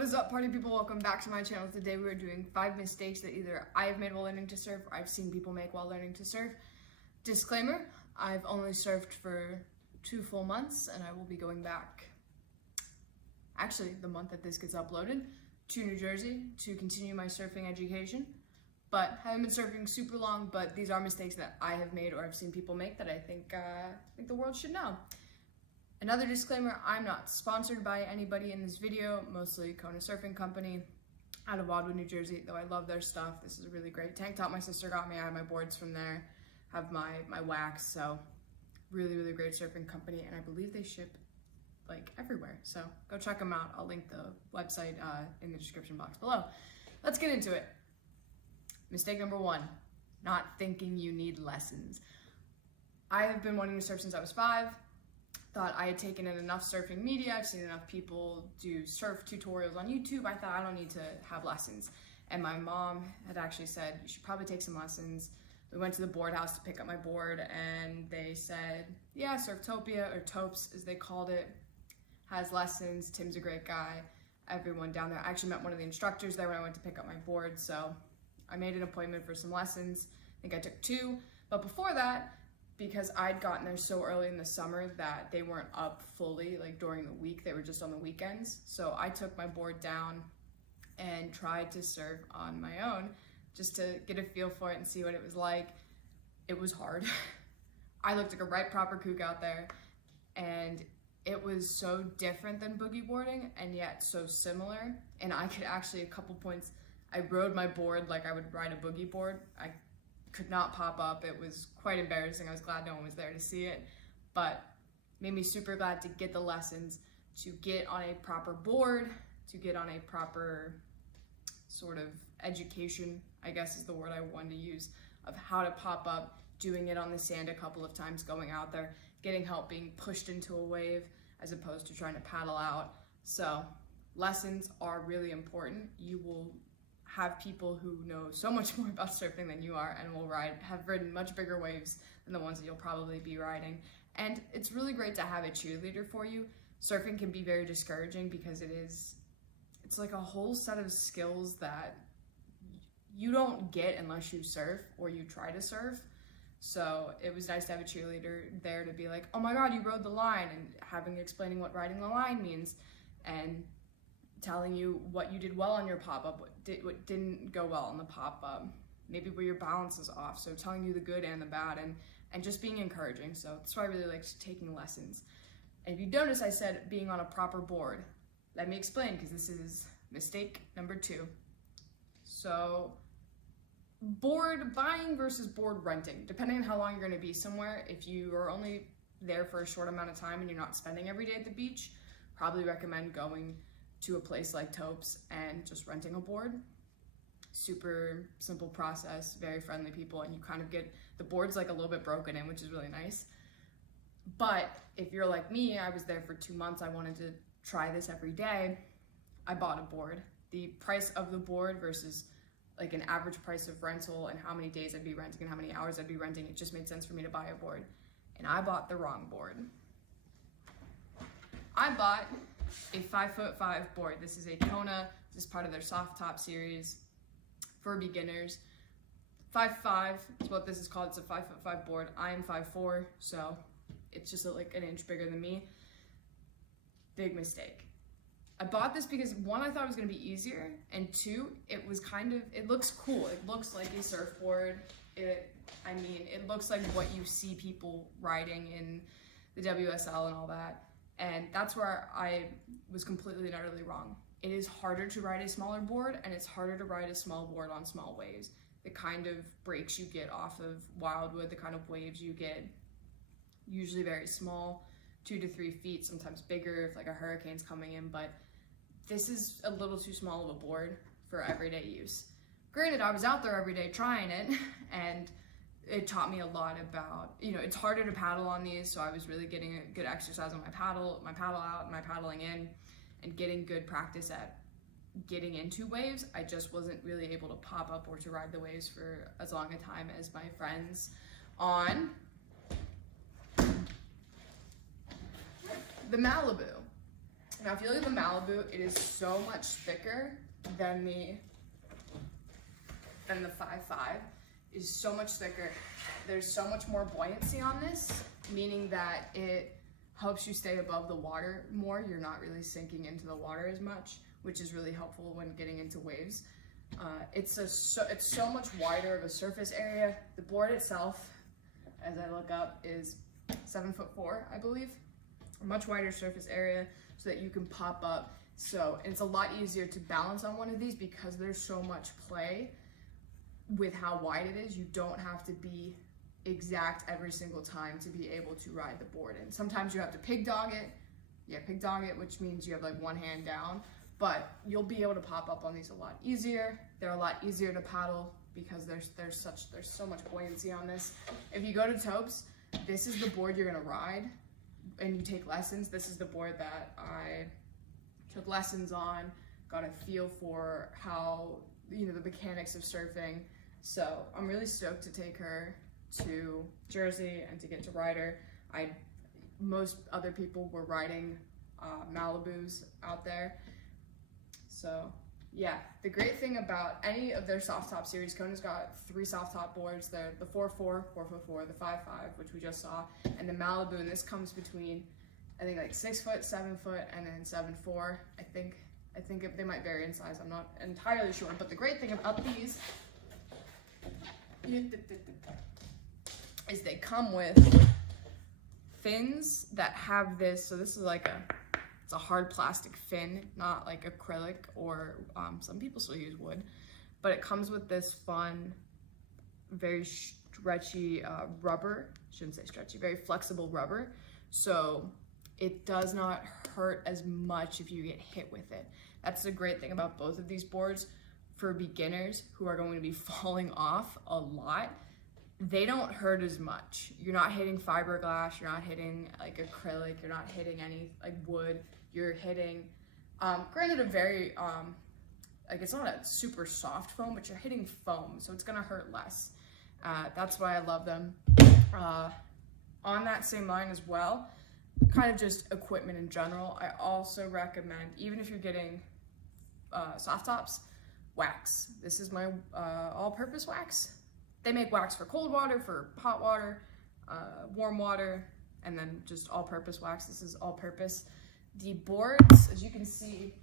What is up, party people? Welcome back to my channel. Today we are doing 5 mistakes that either I have made while learning to surf or I've seen people make while learning to surf. Disclaimer, I've only surfed for 2 full months and I will be going back, actually the month that this gets uploaded, to New Jersey to continue my surfing education. But I haven't been surfing super long, but these are mistakes that I have made or I've seen people make that I think the world should know. Another disclaimer, I'm not sponsored by anybody in this video, mostly Kona Surfing Company out of Wildwood, New Jersey, though I love their stuff. This is a really great tank top my sister got me. I have my boards from there, have my wax, so really great surfing company, and I believe they ship like everywhere, so go check them out. I'll link the website in the description box below. Let's get into it. Mistake number 1, not thinking you need lessons. I have been wanting to surf since I was 5. Thought I had taken in enough surfing media, I've seen enough people do surf tutorials on YouTube, I thought I don't need to have lessons. And my mom had actually said, you should probably take some lessons. We went to the board house to pick up my board and they said, yeah, Surftopia, or Topes as they called it, has lessons. Tim's a great guy. Everyone down there. I actually met one of the instructors there when I went to pick up my board, so I made an appointment for some lessons. I think I took 2, but before that, because I'd gotten there so early in the summer that they weren't up fully like during the week, they were just on the weekends. So I took my board down and tried to surf on my own just to get a feel for it and see what it was like. It was hard. I looked like a right proper kook out there, and it was so different than boogie boarding and yet so similar. And I could actually, a couple points, I rode my board like I would ride a boogie board. I could not pop up. It was quite embarrassing. I was glad no one was there to see it, but made me super glad to get the lessons, to get on a proper board, to get on a proper sort of education, I guess is the word I wanted to use, of how to pop up, doing it on the sand a couple of times, going out there, getting help, being pushed into a wave as opposed to trying to paddle out. So lessons are really important. You will have people who know so much more about surfing than you are and will have ridden much bigger waves than the ones that you'll probably be riding. And it's really great to have a cheerleader for you. Surfing can be very discouraging because it's like a whole set of skills that you don't get unless you surf or you try to surf. So it was nice to have a cheerleader there to be like, oh my God, you rode the line, and explaining what riding the line means, and telling you what you did well on your pop-up, what didn't go well on the pop-up, maybe where your balance is off, so telling you the good and the bad, and just being encouraging. So that's why I really liked taking lessons. And if you notice, I said being on a proper board. Let me explain, because this is mistake number 2. So board buying versus board renting, depending on how long you're going to be somewhere. If you are only there for a short amount of time and you're not spending every day at the beach, probably recommend going to a place like Topes and just renting a board. Super simple process, very friendly people, and you kind of get the board's like a little bit broken in, which is really nice. But if you're like me, I was there for 2 months, I wanted to try this every day, I bought a board. The price of the board versus like an average price of rental and how many days I'd be renting and how many hours I'd be renting, it just made sense for me to buy a board. And I bought the wrong board. I bought a 5'5" board. This is a Kona. This is part of their soft top series for beginners. 5'5" is what this is called. It's a 5'5" board. I am 5'4", so it's just like an inch bigger than me. Big mistake. I bought this because 1, I thought it was gonna be easier, and 2, it was it looks cool. It looks like a surfboard. It looks like what you see people riding in the WSL and all that. And that's where I was completely and utterly wrong. It is harder to ride a smaller board, and it's harder to ride a small board on small waves. The kind of breaks you get off of Wildwood, the kind of waves you get, usually very small, 2 to 3 feet, sometimes bigger if like a hurricane's coming in, but this is a little too small of a board for everyday use. Granted, I was out there every day trying it, and it taught me a lot about, it's harder to paddle on these, so I was really getting a good exercise on my paddle out, and my paddling in, and getting good practice at getting into waves. I just wasn't really able to pop up or to ride the waves for as long a time as my friends on the Malibu. Now, if you look at the Malibu, it is so much thicker than the 5.5. Is so much thicker. There's so much more buoyancy on this, meaning that it helps you stay above the water more. You're not really sinking into the water as much, which is really helpful when getting into waves. It's so much wider of a surface area. The board itself, as I look up, is 7'4", I believe. A much wider surface area so that you can pop up. So it's a lot easier to balance on one of these because there's so much play with how wide it is. You don't have to be exact every single time to be able to ride the board. And sometimes you have to pig dog it. Yeah, pig dog it, which means you have like one hand down, but you'll be able to pop up on these a lot easier. They're a lot easier to paddle because there's so much buoyancy on this. If you go to Topes, this is the board you're gonna ride and you take lessons. This is the board that I took lessons on, got a feel for how, you know, the mechanics of surfing. So I'm really stoked to take her to Jersey and to get to ride her. Most other people were riding Malibus out there. So yeah, the great thing about any of their soft top series, Kona's got 3 soft top boards. They're the 4'4", 4'4", the 5'5", which we just saw, and the Malibu, and this comes between, I think, like 6 foot, 7 foot, and then 7'4". I think they might vary in size. I'm not entirely sure, but the great thing about these is they come with fins that have this. So this is like it's a hard plastic fin, not like acrylic or some people still use wood, but it comes with this fun, very stretchy rubber. Shouldn't say stretchy, very flexible rubber. So it does not hurt as much if you get hit with it. That's the great thing about both of these boards. For beginners who are going to be falling off a lot, they don't hurt as much. You're not hitting fiberglass, you're not hitting like acrylic, you're not hitting any like wood. You're hitting, granted, a very, like, it's not a super soft foam, but you're hitting foam, so it's gonna hurt less. That's why I love them. On that same line as well, kind of just equipment in general, I also recommend, even if you're getting soft tops, wax. This is my all-purpose wax. They make wax for cold water, for hot water, warm water, and then just all-purpose wax. This is all-purpose. The boards, as you can see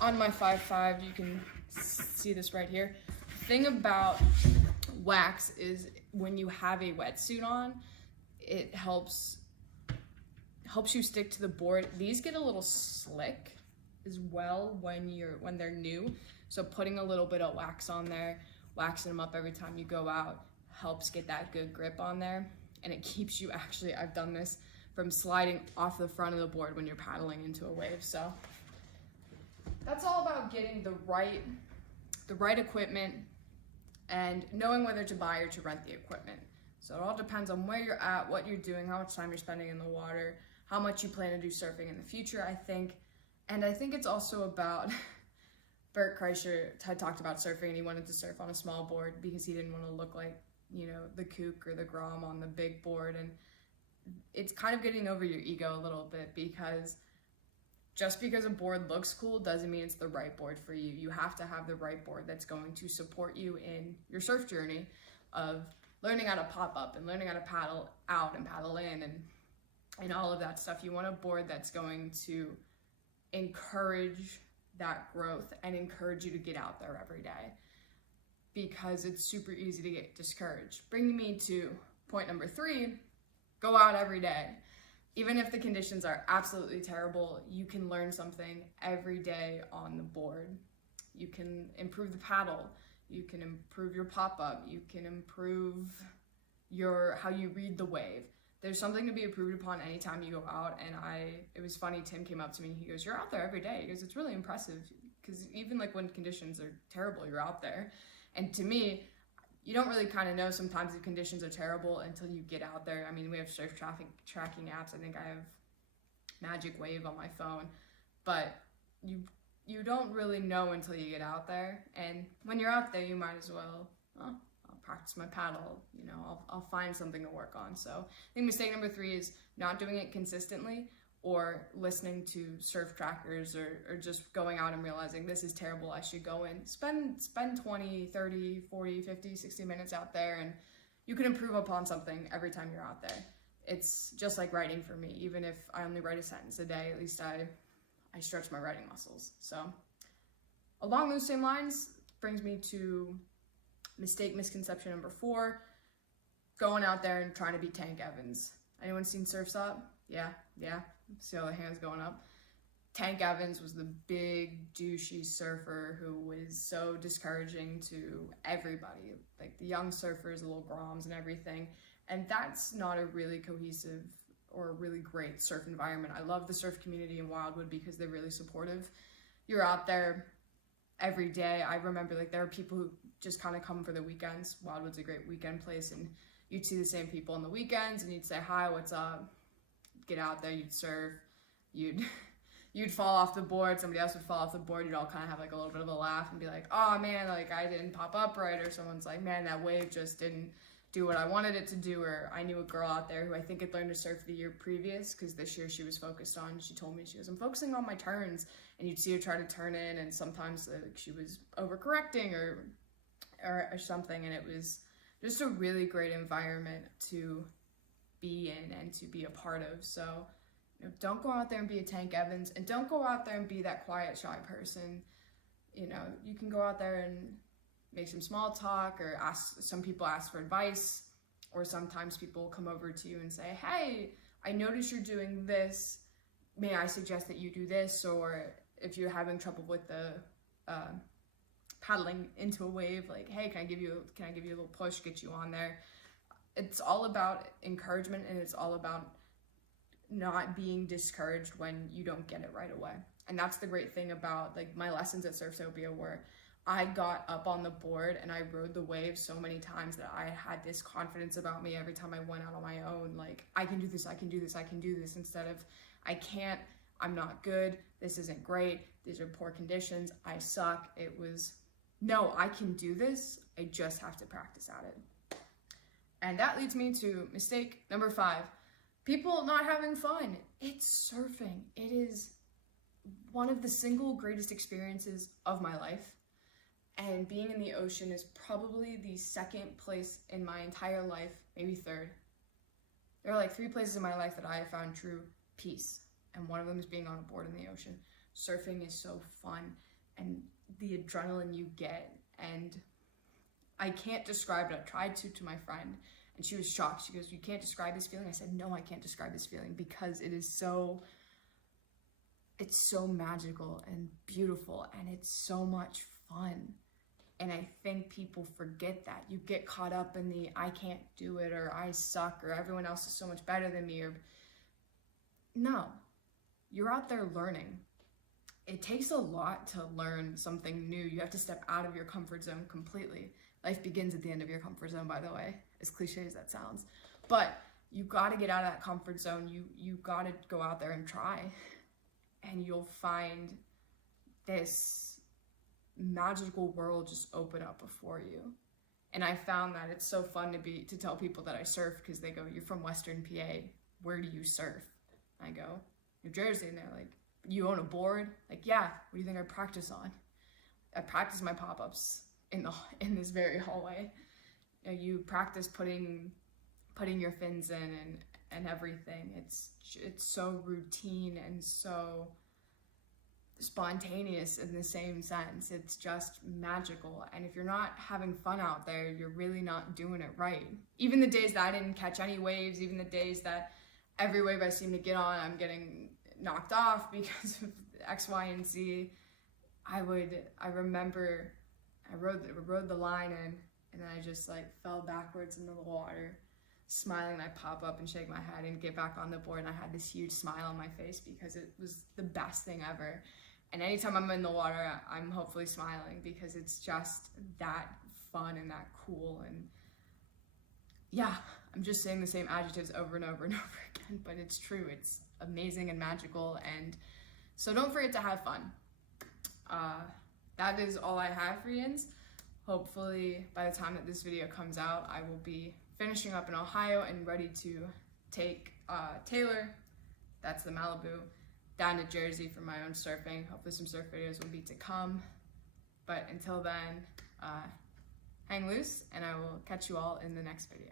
on my 5'5", you can see this right here. The thing about wax is when you have a wetsuit on, it helps you stick to the board. These get a little slick as well when they're new. So putting a little bit of wax on there, waxing them up every time you go out, helps get that good grip on there. And it keeps you, actually, I've done this, from sliding off the front of the board when you're paddling into a wave. So that's all about getting the right equipment and knowing whether to buy or to rent the equipment. So it all depends on where you're at, what you're doing, how much time you're spending in the water, how much you plan to do surfing in the future, I think. And I think it's also about, Bert Kreischer had talked about surfing and he wanted to surf on a small board because he didn't want to look like, you know, the kook or the grom on the big board. And it's kind of getting over your ego a little bit, because just because a board looks cool doesn't mean it's the right board for you. You have to have the right board that's going to support you in your surf journey of learning how to pop up and learning how to paddle out and paddle in and all of that stuff. You want a board that's going to encourage that growth and encourage you to get out there every day, because it's super easy to get discouraged. Bringing me to point number 3, go out every day. Even if the conditions are absolutely terrible, you can learn something every day on the board. You can improve the paddle, you can improve your pop-up, you can improve how you read the wave. There's something to be improved upon anytime you go out. And it was funny, Tim came up to me and he goes, "You're out there every day." He goes, "It's really impressive, because even like when conditions are terrible, you're out there." And to me, you don't really kind of know sometimes if conditions are terrible until you get out there. I mean, we have surf tracking apps. I think I have Magic Wave on my phone, but you don't really know until you get out there. And when you're out there, you might as well, I'll practice my paddle, I'll find something to work on. So I think mistake number 3 is not doing it consistently. or listening to surf trackers, or just going out and realizing this is terrible, I should go in. Spend 20, 30, 40, 50, 60 minutes out there, and you can improve upon something every time you're out there. It's just like writing for me. Even if I only write a sentence a day, at least I stretch my writing muscles. So along those same lines brings me to misconception number 4, going out there and trying to be Tank Evans. Anyone seen Surf's Up? Yeah. See all the hands going up. Tank Evans was the big douchey surfer who was so discouraging to everybody, like the young surfers, the little groms and everything. And that's not a really cohesive or a really great surf environment. I love the surf community in Wildwood because they're really supportive. You're out there every day. I remember like there are people who just kind of come for the weekends. Wildwood's a great weekend place, and you'd see the same people on the weekends and you'd say, hi, what's up? Get out there, you'd surf, you'd fall off the board, somebody else would fall off the board, you'd all kind of have like a little bit of a laugh and be like, oh man, like I didn't pop up right, or someone's like, man, that wave just didn't do what I wanted it to do. Or I knew a girl out there who I think had learned to surf the year previous, because this year she was focused on, she told me, she goes, I'm focusing on my turns, and you'd see her try to turn in, and sometimes she was overcorrecting or something, and it was just a really great environment to be in and to be a part of. So don't go out there and be a Tank Evans, and don't go out there and be that quiet, shy person. You can go out there and make some small talk, or some people ask for advice, or sometimes people come over to you and say, hey, I noticed you're doing this, may I suggest that you do this? Or if you're having trouble with the paddling into a wave, like, hey, can I give you a little push, get you on there? It's all about encouragement, and it's all about not being discouraged when you don't get it right away. And that's the great thing about like my lessons at Surfsopia, where I got up on the board and I rode the wave so many times that I had this confidence about me every time I went out on my own. Like, I can do this, I can do this, I can do this, instead of I can't, I'm not good, this isn't great, these are poor conditions, I suck. It was, no, I can do this, I just have to practice at it. And that leads me to mistake number 5. People not having fun. It's surfing. It is one of the single greatest experiences of my life. And being in the ocean is probably the second place in my entire life, maybe third. There are like 3 places in my life that I have found true peace. And one of them is being on a board in the ocean. Surfing is so fun, and the adrenaline you get, and I can't describe it. I tried to my friend, and she was shocked. She goes, you can't describe this feeling? I said, no, I can't describe this feeling, because it's so magical and beautiful, and it's so much fun. And I think people forget that. You get caught up in the I can't do it, or I suck, or everyone else is so much better than me, or no, you're out there learning. It takes a lot to learn something new. You have to step out of your comfort zone completely. Life begins at the end of your comfort zone, by the way, as cliche as that sounds. But you got to get out of that comfort zone. You got to go out there and try, and you'll find this magical world just open up before you. And I found that it's so fun to tell people that I surf, because they go, you're from Western PA, where do you surf? I go, New Jersey, and they're like, you own a board? Like, yeah. What do you think I practice on? I practice my pop-ups in this very hallway. You practice putting your fins in and everything. It's so routine and so spontaneous in the same sense. It's just magical. And if you're not having fun out there, you're really not doing it right. Even the days that I didn't catch any waves, even the days that every wave I seem to get on, I'm getting knocked off because of X, Y, and Z. I remember I rode the line in, and then I just like fell backwards into the water, smiling, and I pop up and shake my head and get back on the board, and I had this huge smile on my face because it was the best thing ever. And anytime I'm in the water, I'm hopefully smiling, because it's just that fun and that cool. And yeah, I'm just saying the same adjectives over and over and over again, but it's true. It's amazing and magical, and so don't forget to have fun. That is all I have for Yins. Hopefully by the time that this video comes out, I will be finishing up in Ohio and ready to take Taylor That's the Malibu. Down to Jersey for my own surfing. Hopefully some surf videos will be to come. But until then, hang loose, and I will catch you all in the next video.